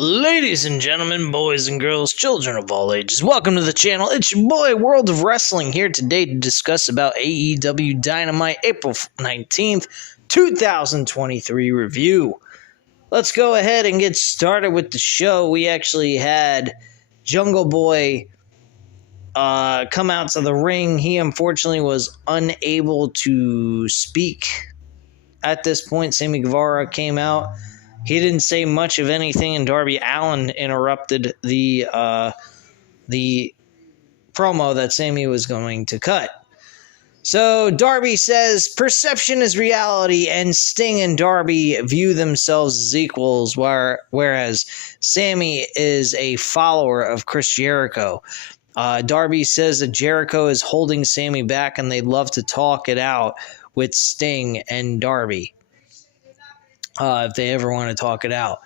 Ladies and gentlemen, boys and girls, children of all ages, welcome to the channel. It's your boy, World of Wrestling, here today to discuss about AEW Dynamite April 19th, 2023 review. Let's go ahead and get started with the show. We actually had Jungle Boy come out to the ring. He unfortunately was unable to speak at this point. Sammy Guevara came out. He didn't say much of anything, and Darby Allin interrupted the promo that Sammy was going to cut. So Darby says, perception is reality, and Sting and Darby view themselves as equals, whereas Sammy is a follower of Chris Jericho. Darby says that Jericho is holding Sammy back, and they'd love to talk it out with Sting and Darby. If they ever want to talk it out.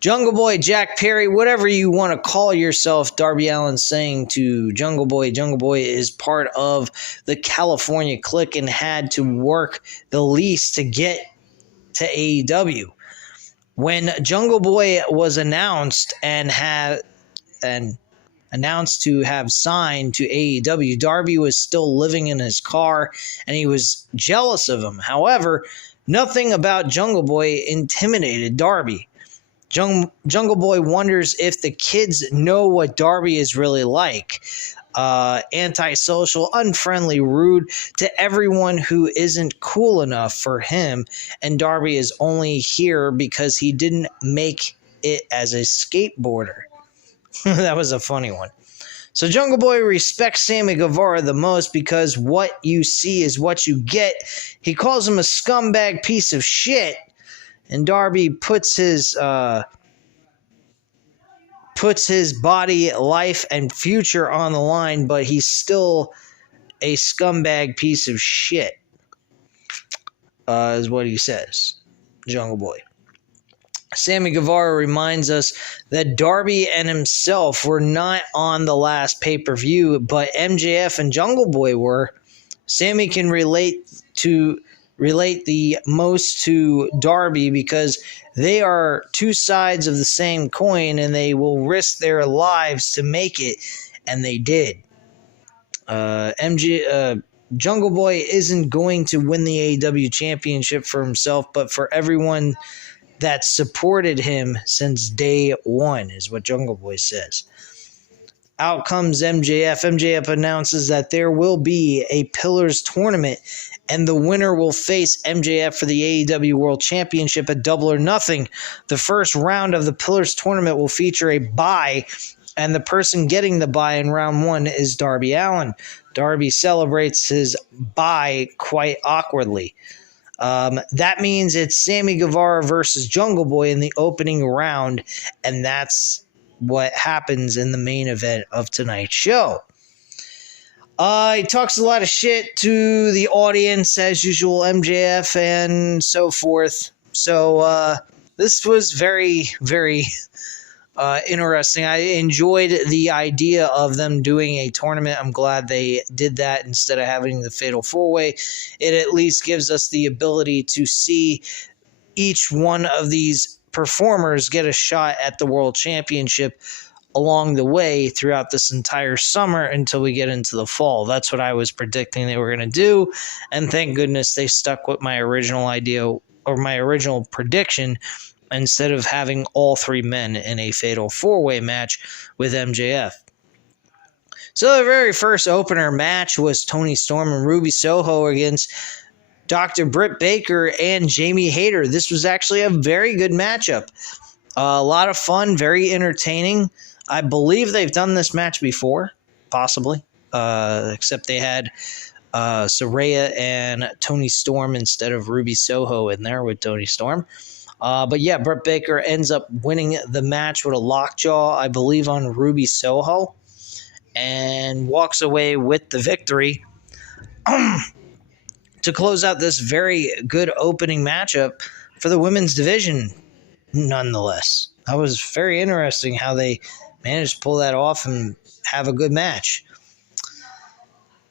Jungle Boy, Jack Perry, whatever you want to call yourself, Darby Allin saying to Jungle Boy is part of the California clique and had to work the least to get to AEW. When Jungle Boy was announced announced to have signed to AEW, Darby was still living in his car and he was jealous of him. However, nothing about Jungle Boy intimidated Darby. Jungle Boy wonders if the kids know what Darby is really like. Antisocial, unfriendly, rude to everyone who isn't cool enough for him, and Darby is only here because he didn't make it as a skateboarder. That was a funny one. So Jungle Boy respects Sammy Guevara the most because what you see is what you get. He calls him a scumbag piece of shit, and Darby puts his body, life, and future on the line, but he's still a scumbag piece of shit, is what he says, Jungle Boy. Sammy Guevara reminds us that Darby and himself were not on the last pay-per-view, but MJF and Jungle Boy were. Sammy can relate the most to Darby because they are two sides of the same coin and they will risk their lives to make it, and they did. Jungle Boy isn't going to win the AEW championship for himself, but for everyone that supported him since day one, is what Jungle Boy says. Out comes MJF. MJF announces that there will be a Pillars tournament, and the winner will face MJF for the AEW World Championship at Double or Nothing. The first round of the Pillars tournament will feature a bye, and the person getting the bye in round one is Darby Allin. Darby celebrates his bye quite awkwardly. That means it's Sammy Guevara versus Jungle Boy in the opening round, and that's what happens in the main event of tonight's show. He talks a lot of shit to the audience, as usual, MJF and so forth. So this was very, very interesting. I enjoyed the idea of them doing a tournament. I'm glad they did that instead of having the Fatal 4-Way. It at least gives us the ability to see each one of these performers get a shot at the World Championship along the way throughout this entire summer until we get into the fall. That's what I was predicting they were going to do, and thank goodness they stuck with my original idea or my original prediction instead of having all three men in a Fatal 4-Way match with MJF. So the very first opener match was Toni Storm and Ruby Soho against Dr. Britt Baker and Jamie Hayter. This was actually a very good matchup. A lot of fun, very entertaining. I believe they've done this match before, possibly, except they had Saraya and Toni Storm instead of Ruby Soho in there with Toni Storm. But yeah, Britt Baker ends up winning the match with a lockjaw, I believe, on Ruby Soho, and walks away with the victory to close out this very good opening matchup for the women's division, nonetheless. That was very interesting how they managed to pull that off and have a good match.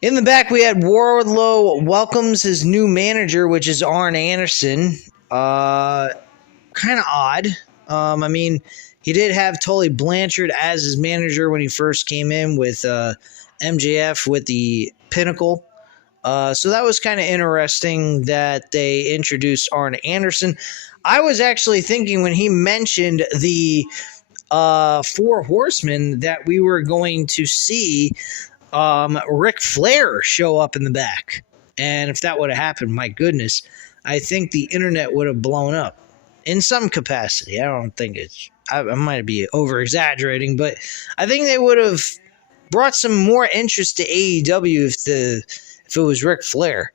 In the back, we had Wardlow welcomes his new manager, which is Arn Anderson. Kind of odd. I mean, he did have Tully Blanchard as his manager when he first came in with MJF with the Pinnacle. So that was kind of interesting that they introduced Arn Anderson. I was actually thinking when he mentioned the Four Horsemen that we were going to see Ric Flair show up in the back. And if that would have happened, my goodness, I think the internet would have blown up in some capacity. I don't think it's, I might be over exaggerating, but I think they would have brought some more interest to AEW if it was Ric Flair,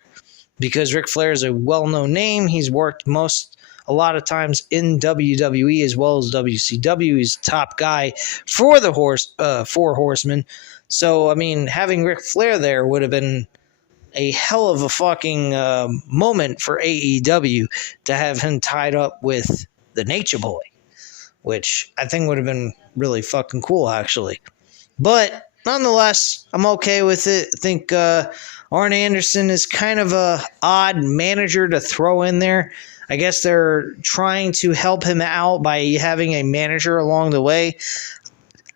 because Ric Flair is a well-known name. He's worked a lot of times in WWE as well as WCW. He's the top guy for the Four Horsemen. So, I mean, having Ric Flair there would have been a hell of a fucking moment for AEW to have him tied up with the Nature Boy, which I think would have been really fucking cool, actually. But nonetheless, I'm okay with it. I think Arn Anderson is kind of a odd manager to throw in there. I guess they're trying to help him out by having a manager along the way.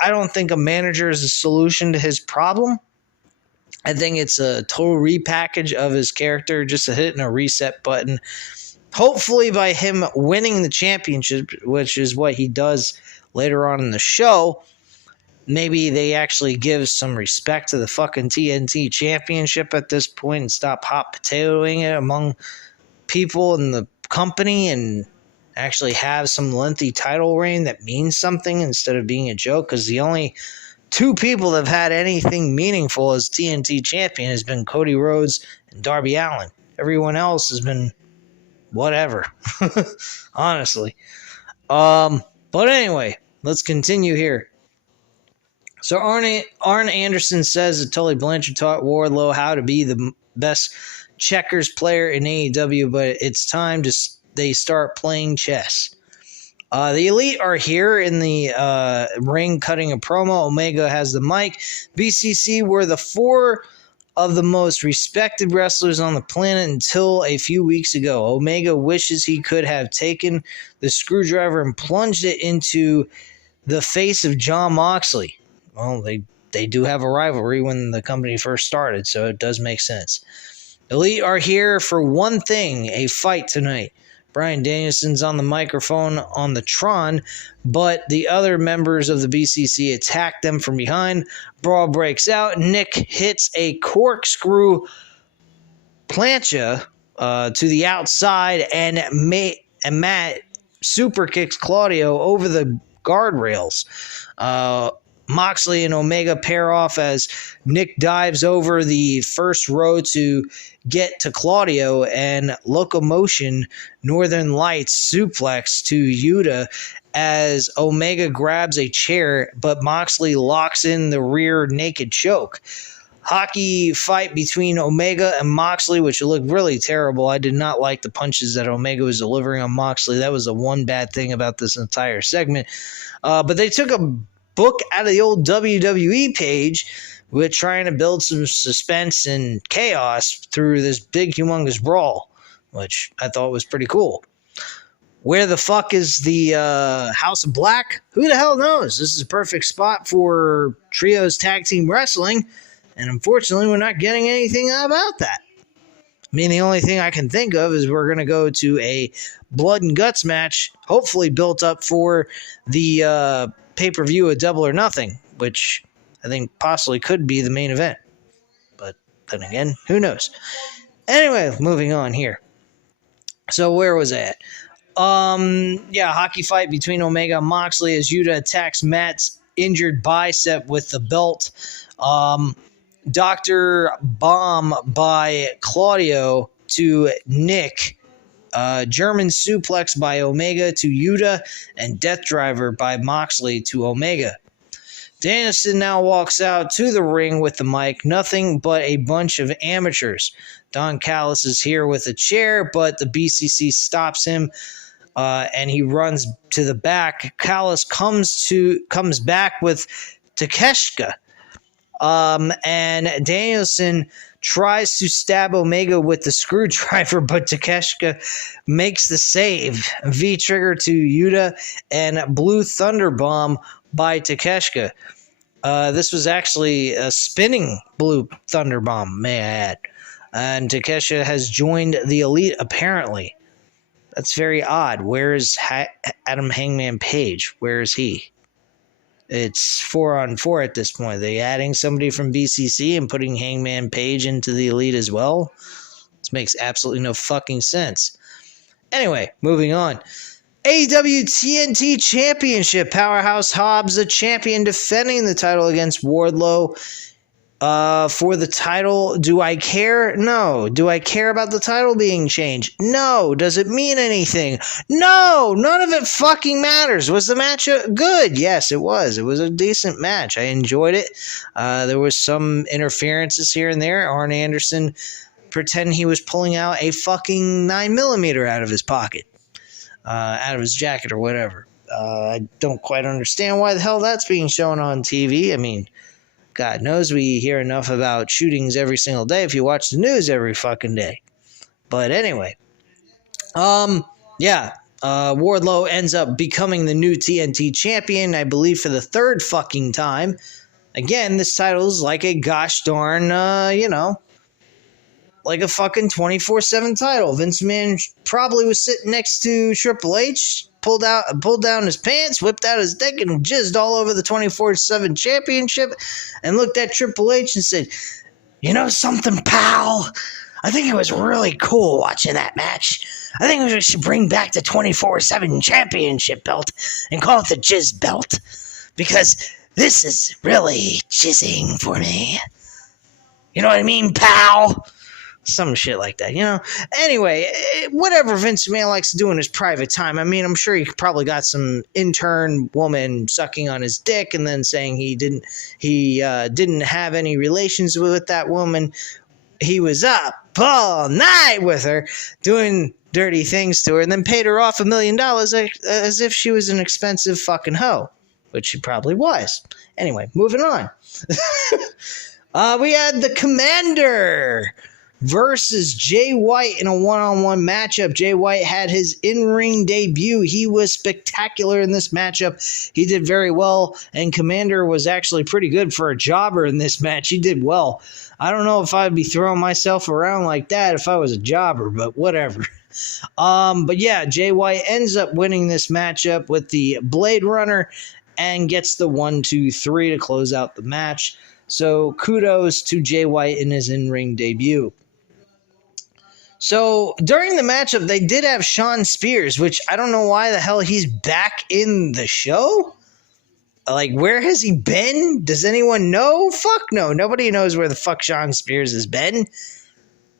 I don't think a manager is a solution to his problem. I think it's a total repackage of his character, just a hitting a reset button. Hopefully by him winning the championship, which is what he does later on in the show, maybe they actually give some respect to the fucking TNT championship at this point and stop hot potatoing it among people in the company and actually have some lengthy title reign that means something instead of being a joke, because the only two people that have had anything meaningful as TNT champion has been Cody Rhodes and Darby Allin. Everyone else has been whatever, honestly. But anyway, let's continue here. So Arn Anderson says that Tully Blanchard taught Wardlow how to be the best checkers player in AEW, but it's time they start playing chess. The Elite are here in the ring cutting a promo. Omega has the mic. BCC were the four of the most respected wrestlers on the planet until a few weeks ago. Omega wishes he could have taken the screwdriver and plunged it into the face of Jon Moxley. Well, they do have a rivalry when the company first started, so it does make sense. Elite are here for one thing, a fight tonight. Bryan Danielson's on the microphone on the Tron, but the other members of the BCC attack them from behind. Brawl breaks out. Nick hits a corkscrew plancha to the outside, and Matt super kicks Claudio over the guardrails. Moxley and Omega pair off as Nick dives over the first row to get to Claudio, and Locomotion Northern Lights suplex to Yuta as Omega grabs a chair, but Moxley locks in the rear naked choke. Hockey fight between Omega and Moxley, which looked really terrible. I did not like the punches that Omega was delivering on Moxley. That was the one bad thing about this entire segment. But they took a book out of the old WWE page with trying to build some suspense and chaos through this big, humongous brawl, which I thought was pretty cool. Where the fuck is the House of Black? Who the hell knows? This is a perfect spot for trios tag team wrestling, and unfortunately, we're not getting anything about that. I mean, the only thing I can think of is we're going to go to a blood and guts match, hopefully built up for the pay-per-view of Double or Nothing, which I think possibly could be the main event. But then again, who knows? Anyway, moving on here. So where was I at? Hockey fight between Omega and Moxley as Yuta attacks Matt's injured bicep with the belt. Dr. Bomb by Claudio to Nick. German suplex by Omega to Yuta, and Death Driver by Moxley to Omega. Danielson now walks out to the ring with the mic, nothing but a bunch of amateurs. Don Callis is here with a chair, but the BCC stops him, and he runs to the back. Callis comes back with Takeshita, and Danielson tries to stab Omega with the screwdriver, but Takeshita makes the save. V-trigger to Yuta and Blue Thunder Bomb by Takeshita. This was actually a spinning Blue Thunder Bomb, may I add. And Takeshita has joined the Elite, apparently. That's very odd. Where is Adam Hangman Page? Where is he? It's 4-on-4 at this point. Are they adding somebody from BCC and putting Hangman Page into the Elite as well? This makes absolutely no fucking sense. Anyway, moving on. AEW TNT Championship. Powerhouse Hobbs, the champion, defending the title against Wardlow. For the title, do I care? No. Do I care about the title being changed? No. Does it mean anything? No. None of it fucking matters. Was the match good? Yes, it was. It was a decent match. I enjoyed it. There was some interferences here and there. Arn Anderson pretended he was pulling out a fucking 9mm out of his pocket, out of his jacket or whatever. I don't quite understand why the hell that's being shown on TV. I mean, God knows we hear enough about shootings every single day if you watch the news every fucking day. But anyway, Wardlow ends up becoming the new TNT champion, I believe, for the third fucking time. Again, this title is like a gosh darn, like a fucking 24/7 title. Vince McMahon probably was sitting next to Triple H, pulled down his pants, whipped out his dick, and jizzed all over the 24/7 championship, and looked at Triple H and said, "You know something, pal? I think it was really cool watching that match. I think we should bring back the 24/7 championship belt and call it the Jizz belt, because this is really jizzing for me. You know what I mean, pal?" Some shit like that, Anyway, whatever Vince McMahon likes to do in his private time. I mean, I'm sure he probably got some intern woman sucking on his dick and then saying he didn't have any relations with that woman. He was up all night with her, doing dirty things to her, and then paid her off $1 million as if she was an expensive fucking hoe, which she probably was. Anyway, moving on. We had the Commander versus Jay White in a one-on-one matchup. Jay White had his in-ring debut. He was spectacular in this matchup. He did very well, and Commander was actually pretty good for a jobber in this match. He did well. I don't know if I'd be throwing myself around like that if I was a jobber, but whatever. But yeah, Jay White ends up winning this matchup with the Blade Runner and gets the 1-2-3 to close out the match. So kudos to Jay White in his in-ring debut. So during the matchup, they did have Shawn Spears, which I don't know why the hell he's back in the show. Like, where has he been? Does anyone know? Fuck no. Nobody knows where the fuck Shawn Spears has been.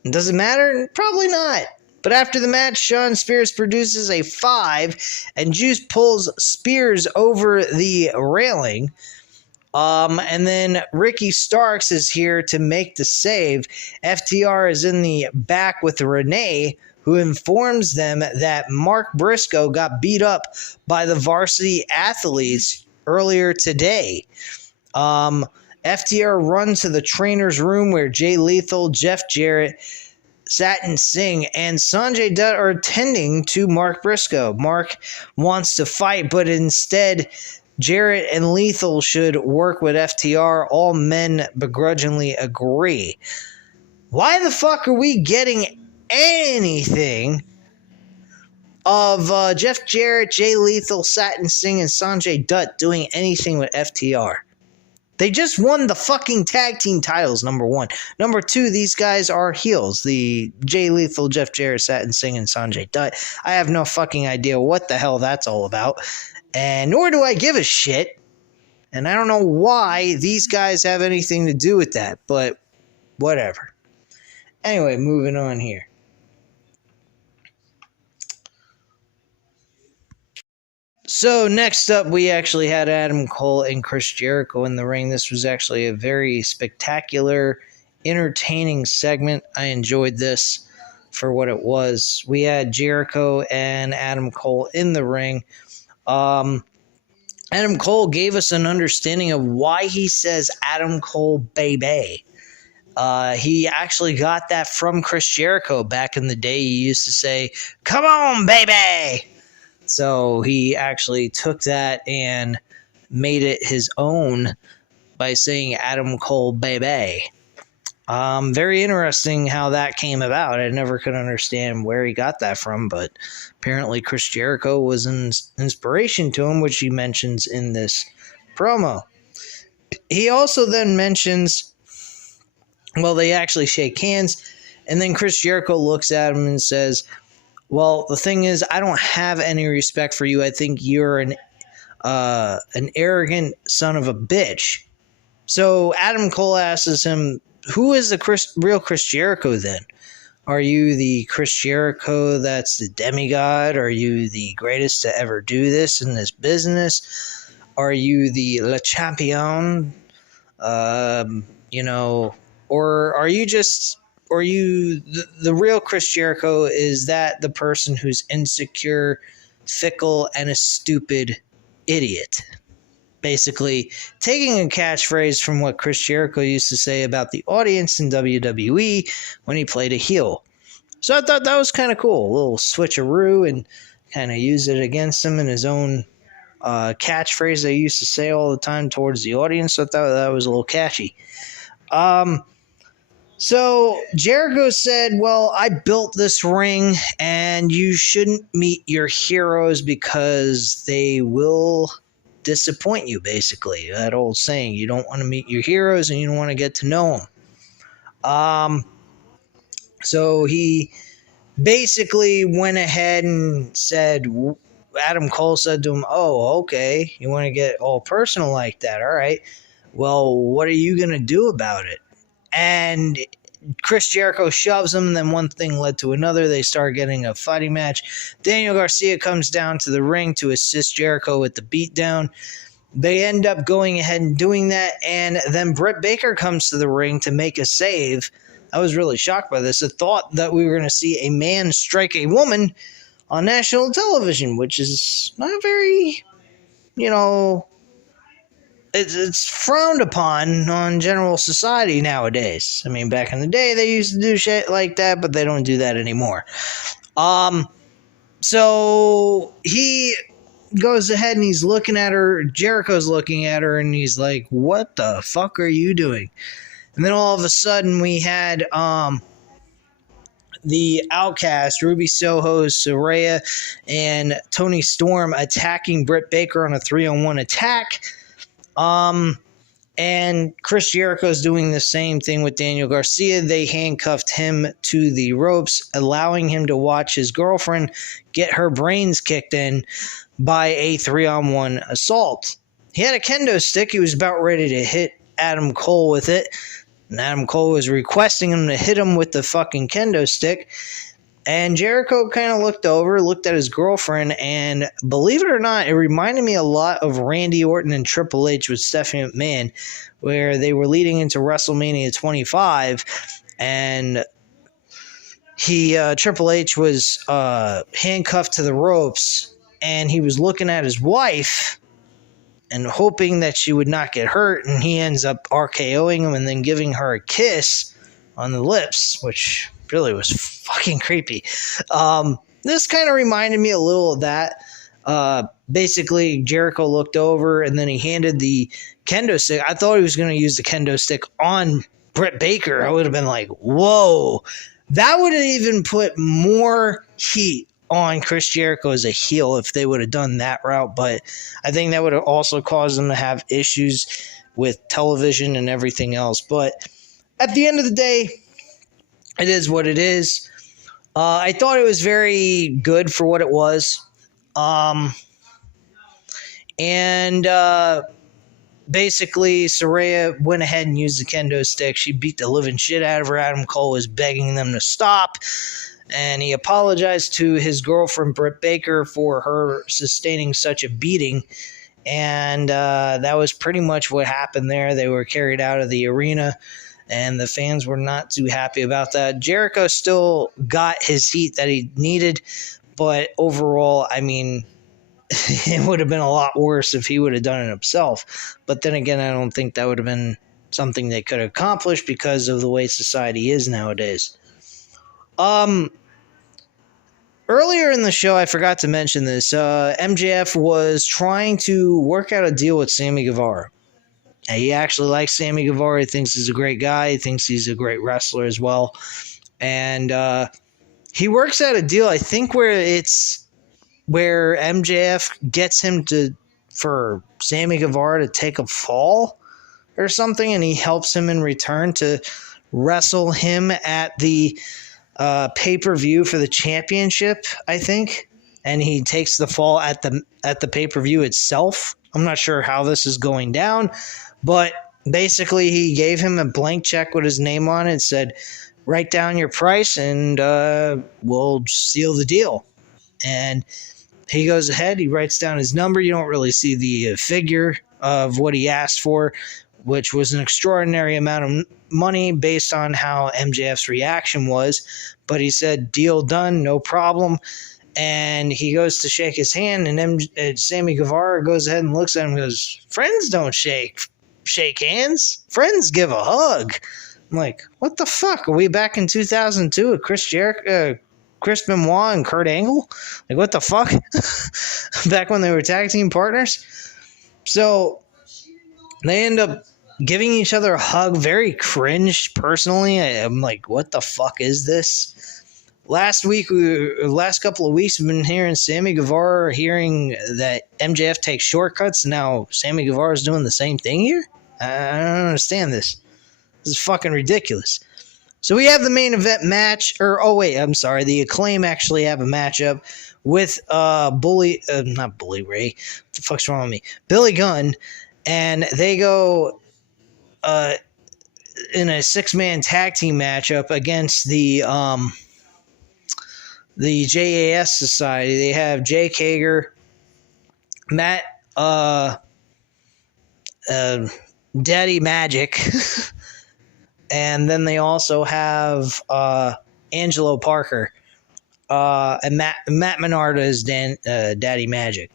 Does it matter? Probably not. But after the match, Shawn Spears produces a 5, and Juice pulls Spears over the railing. And then Ricky Starks is here to make the save. FTR is in the back with Renee, who informs them that Mark Briscoe got beat up by the varsity athletes earlier today. FTR runs to the trainer's room where Jay Lethal, Jeff Jarrett, Satin Singh, and Sanjay Dutt are attending to Mark Briscoe. Mark wants to fight, but instead Jarrett and Lethal should work with FTR. All men begrudgingly agree. Why the fuck are we getting anything of Jeff Jarrett, Jay Lethal, Satin Singh, and Sanjay Dutt doing anything with FTR? They just won the fucking tag team titles, number one. Number two, these guys are heels. The Jay Lethal, Jeff Jarrett, Satin Singh, and Sanjay Dutt. I have no fucking idea what the hell that's all about. And nor do I give a shit. And I don't know why these guys have anything to do with that, but whatever. Anyway, moving on here. So next up, we actually had Adam Cole and Chris Jericho in the ring. This was actually a very spectacular, entertaining segment. I enjoyed this for what it was. We had Jericho and Adam Cole in the ring. Adam Cole gave us an understanding of why he says Adam Cole baby. He actually got that from Chris Jericho back in the day. He used to say, "Come on, baby." So he actually took that and made it his own by saying Adam Cole, baby. Very interesting how that came about. I never could understand where he got that from, but apparently Chris Jericho was an inspiration to him, which he mentions in this promo. He also then mentions, well, they actually shake hands, and then Chris Jericho looks at him and says, well, the thing is, I don't have any respect for you. I think you're an arrogant son of a bitch. So Adam Cole asks him, who is the real Chris Jericho then? Are you the Chris Jericho that's the demigod? Are you the greatest to ever do this in this business? Are you the Le Champion? Or are you just, or you, the real Chris Jericho, is that the person who's insecure, fickle, and a stupid idiot? Basically, taking a catchphrase from what Chris Jericho used to say about the audience in WWE when he played a heel. So I thought that was kind of cool. A little switcheroo, and kind of use it against him in his own catchphrase they used to say all the time towards the audience. So I thought that was a little catchy. So Jericho said, well, I built this ring, and you shouldn't meet your heroes because they will disappoint you, basically. That old saying, you don't want to meet your heroes and you don't want to get to know them. So he basically went ahead and said, Adam Cole said to him, oh, okay, you want to get all personal like that, all right, well, what are you going to do about it? And Chris Jericho shoves him, and then one thing led to another. They start getting a fighting match. Daniel Garcia comes down to the ring to assist Jericho with the beatdown. They end up going ahead and doing that, and then Britt Baker comes to the ring to make a save. I was really shocked by this. I thought that we were going to see a man strike a woman on national television, which is not very, it's frowned upon on general society nowadays. I mean, back in the day, they used to do shit like that, but they don't do that anymore. So he goes ahead and he's looking at her. Jericho's looking at her, and he's like, what the fuck are you doing? And then all of a sudden, we had the Outcast, Ruby Soho, Saraya, and Tony Storm attacking Britt Baker on a 3-on-1 attack. And Chris Jericho's doing the same thing with Daniel Garcia. They handcuffed him to the ropes, allowing him to watch his girlfriend get her brains kicked in by a 3-on-1 assault. He had a kendo stick. He was about ready to hit Adam Cole with it. And Adam Cole was requesting him to hit him with the fucking kendo stick. And Jericho kind of looked at his girlfriend, and believe it or not, it reminded me a lot of Randy Orton and Triple H with Stephanie McMahon, where they were leading into WrestleMania 25, and Triple H was handcuffed to the ropes, and he was looking at his wife and hoping that she would not get hurt, and he ends up RKOing him and then giving her a kiss on the lips, which really was fucking creepy. This kind of reminded me a little of that. Basically, Jericho looked over, and then he handed the kendo stick. I thought he was going to use the kendo stick on Britt Baker. I would have been like, whoa. That would have even put more heat on Chris Jericho as a heel if they would have done that route, but I think that would have also caused them to have issues with television and everything else. But at the end of the day, it is what it is. I thought it was very good for what it was. Basically, Saraya went ahead and used the kendo stick. She beat the living shit out of her. Adam Cole was begging them to stop. And he apologized to his girlfriend, Britt Baker, for her sustaining such a beating. And that was pretty much what happened there. They were carried out of the arena, and the fans were not too happy about that. Jericho still got his heat that he needed, but overall, I mean, it would have been a lot worse if he would have done it himself. But then again, I don't think that would have been something they could accomplish because of the way society is nowadays. Earlier in the show, I forgot to mention this. MJF was trying to work out a deal with Sammy Guevara. And he actually likes Sammy Guevara. He thinks he's a great guy. He thinks he's a great wrestler as well. And he works out a deal, I think, where MJF gets him for Sammy Guevara to take a fall or something, and he helps him in return to wrestle him at the pay-per-view for the championship, I think. And he takes the fall at the pay-per-view itself. I'm not sure how this is going down, but basically he gave him a blank check with his name on it and said, write down your price and we'll seal the deal. And he goes ahead, he writes down his number. You don't really see the figure of what he asked for, which was an extraordinary amount of money based on how MJF's reaction was. But he said, deal done, no problem. And he goes to shake his hand, and Sammy Guevara goes ahead and looks at him and goes, friends don't shake hands. Friends give a hug. I'm like, what the fuck? Are we back in 2002 with Chris Benoit and Kurt Angle? Like, what the fuck? Back when they were tag team partners? So they end up giving each other a hug. Very cringe, personally. I'm like, what the fuck is this? Last couple of weeks, we've been hearing Sammy Guevara hearing that MJF takes shortcuts. Now Sammy Guevara is doing the same thing here? I don't understand this. This is fucking ridiculous. So we have the main event match, the Acclaim actually have a matchup with not Bully Ray. What the fuck's wrong with me? Billy Gunn, and they go in a 6-man tag team matchup against the JAS Society. They have Jake Hager, Matt Daddy Magic, and then they also have Angelo Parker, and Matt Menard is Daddy Magic.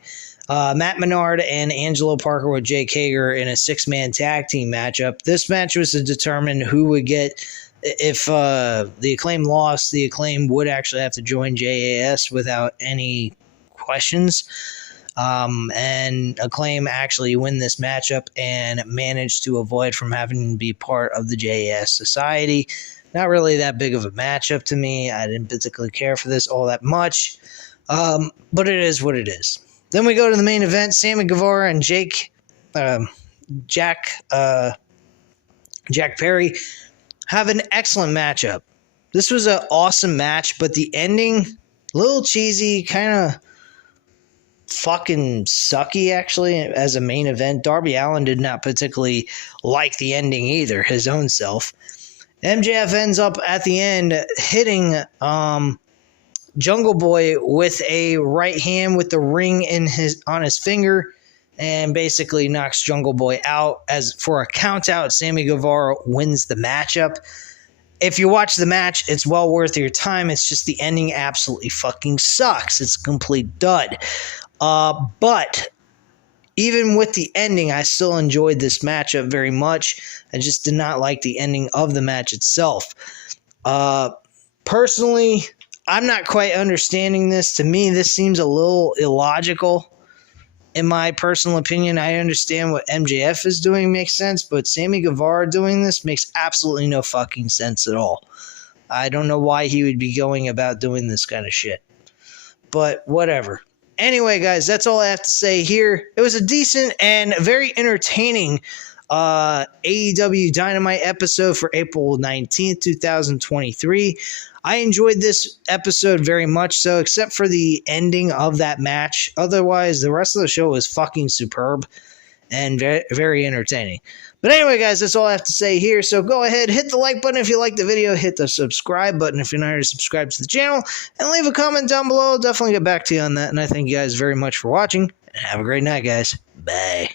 Matt Menard and Angelo Parker with Jake Hager in a 6-man tag team matchup. This match was to determine who would get. If the Acclaim lost, the Acclaim would actually have to join JAS without any questions. And Acclaim actually win this matchup and managed to avoid from having to be part of the JAS Society. Not really that big of a matchup to me. I didn't particularly care for this all that much. But it is what it is. Then we go to the main event. Sammy Guevara and Jack Perry have an excellent matchup. This was an awesome match, but the ending, a little cheesy, kind of fucking sucky, actually, as a main event. Darby Allin did not particularly like the ending either, his own self. MJF ends up at the end hitting Jungle Boy with a right hand with the ring on his finger, and basically knocks Jungle Boy out. As for a count out, Sammy Guevara wins the matchup. If you watch the match, it's well worth your time. It's just the ending absolutely fucking sucks. It's a complete dud. But even with the ending, I still enjoyed this matchup very much. I just did not like the ending of the match itself. Personally, I'm not quite understanding this. To me, this seems a little illogical. In my personal opinion, I understand what MJF is doing makes sense, but Sammy Guevara doing this makes absolutely no fucking sense at all. I don't know why he would be going about doing this kind of shit. But whatever. Anyway, guys, that's all I have to say here. It was a decent and very entertaining AEW Dynamite episode for April 19th, 2023. I enjoyed this episode very much so, except for the ending of that match. Otherwise, the rest of the show was fucking superb and very, very entertaining. But anyway, guys, that's all I have to say here. So go ahead, hit the like button if you like the video, hit the subscribe button if you're not already subscribed to the channel, and leave a comment down below. I'll definitely get back to you on that, and I thank you guys very much for watching, and have a great night, guys. Bye.